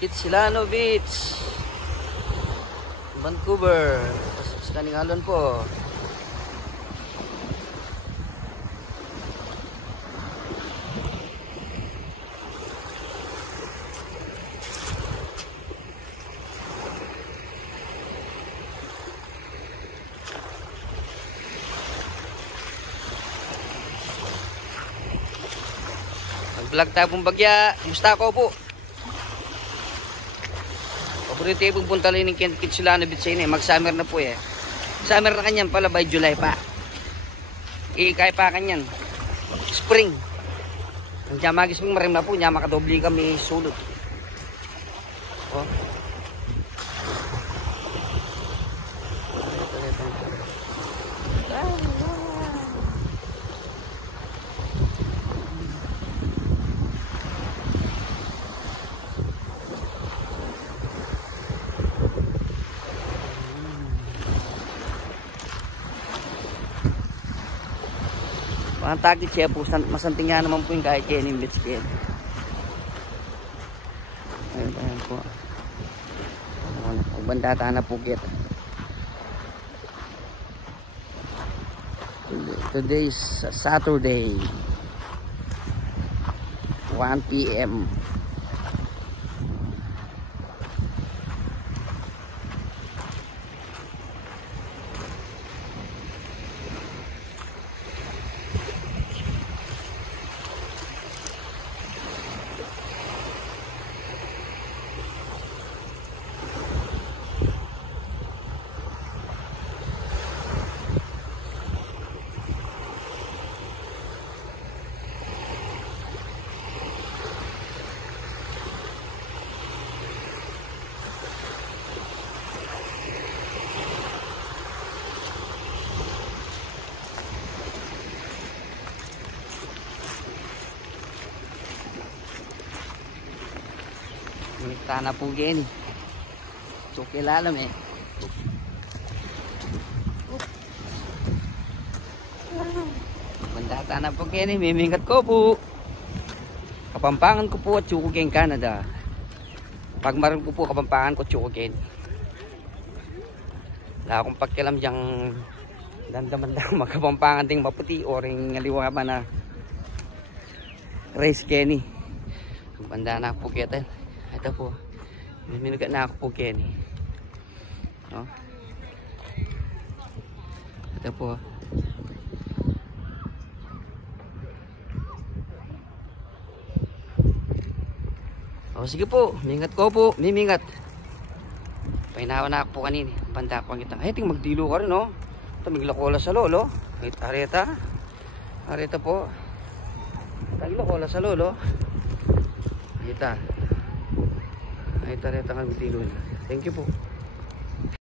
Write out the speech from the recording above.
Kitsilano Beach, Vancouver. Sa kaningalon po. Mag-vlog tayo pong bagya. Musta ako po? Paborito yung pupunta lang ng Kitsilano Beach sa inyo. Mag-summer na po eh. Summer na kanyan pala by July pa. Ikay pa kanyan. Spring. Ang dyan mag-spring marim na po. Nya makadobli kami sulot. Oh. Ang tagit siya po, masanting nga naman po yung kahit kaya yung beach kaya. Ayun po. Magbandata na po kaya. Today is Saturday, 1 PM. Sana po gini. So kilalam eh. Bandata na po gini. Mimingat ko po. Kapampangan ko po at Chukogen, Canada. Pag maroon ko po Kapampangan ko Chukogen. Wala akong pagkilam diyang dandaman magkapampangan ting maputi o ring ngaliwa pa na race Kenny. Banda na po kita. Ito po. Minugat na ako po Kenny. No? Ito po. O sige po. Mingat ko po. Mimingat. Painawa na ako po kanini. Banda po ang kita. Ay, ting magdilo ka rin, no? Ito, miglakola sa lolo. Areta. Areta po. Miglakola sa lolo. Areta. Ay, tareta kami dilo. Thank you po.